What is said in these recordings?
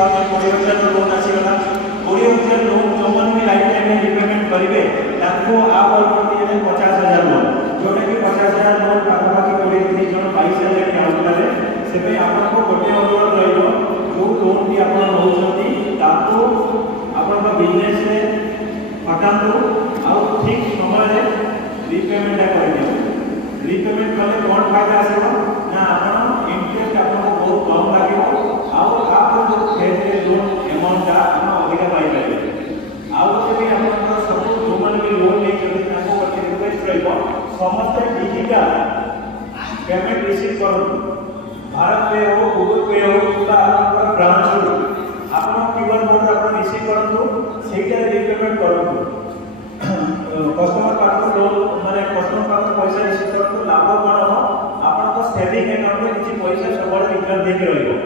20,000 loan आसीगला 20,000 loan जो भी life time में रिपेमेंट करेंगे ताको आ वर्ष में 50,000 लोन जोटा कि 50,000 लोन पाखापाखि 20 जन 22,000 के आउटले से पे आपको गोटे अनुरोध रहिलो जो लोन भी आप नौछंती ताको आपन बिजनेस रे हटांतु आ ठीक समय रे रिपेमेंट करेंगे रिपेमेंट कले कौन फायदा आसीबो ना आपन इंटरेस्ट आपको बहुत कम लागिबो आ आप जो खेत लोन अमाउंट का आप अधिक पाई पाइबे आ भी आपन सब जो मन भी लोन ले करते ताको करके रिक्वेस्ट रहइबो समस्त डिजिटल पेमेंट रिसीव करो भारत पे हो गूगल पे हो बा आपन ब्रांच हो आपन क्यूआर कोड आपन रिसीव करतो सेटा रिपेमेंट करतो कस्टमर पास लोन माने कस्टमर पास पैसा रिसीव करतो लाभ कोन हो आपन को सेविंग अकाउंट में किछि पैसा सबले रिटर्न देके रहिबो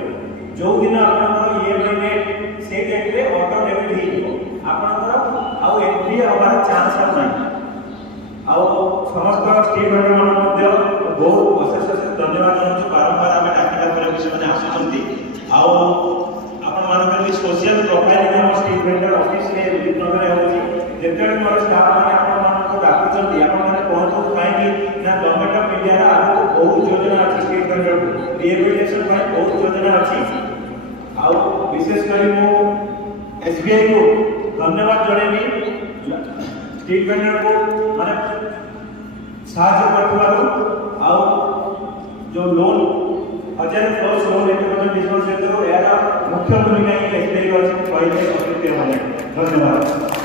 जो दिन आपन ईएमआई नेट से डेट रे ऑटो डेबिट हिबो आपन आउ एफडी हमार चांस नै आउ समस्त स्टेट भेंडर मन मध्ये बहुत अशेष अशेष धन्यवाद जो बारंबार आमे डाकिला पर विषय माने आसुचंती आउ आपन मान के सोशल प्रोफाइल में हम स्टेट भेंडर ऑफिस रे विनगर होची जेते मोर स्टाफ माने आपन मान को डाकुचंती आपन माने कोन तो काई ना गवर्नमेंट ऑफ इंडिया रा आगु बहुत योजना अछि स्टेट भेंडर रिहेबिलिटेशन पाई बहुत योजना अछि आउ विशेष करी मो एसबीआई को धन्यवाद जणेबी स्टेट भेंडर को माने साहाय्य करथबारो आउ जो लोन 1000 प्लस लोन लेते डिस्बर्स हेतु यार मुख्य भूमिका एसबीआई अछि पहिले अतिथि होने धन्यवाद।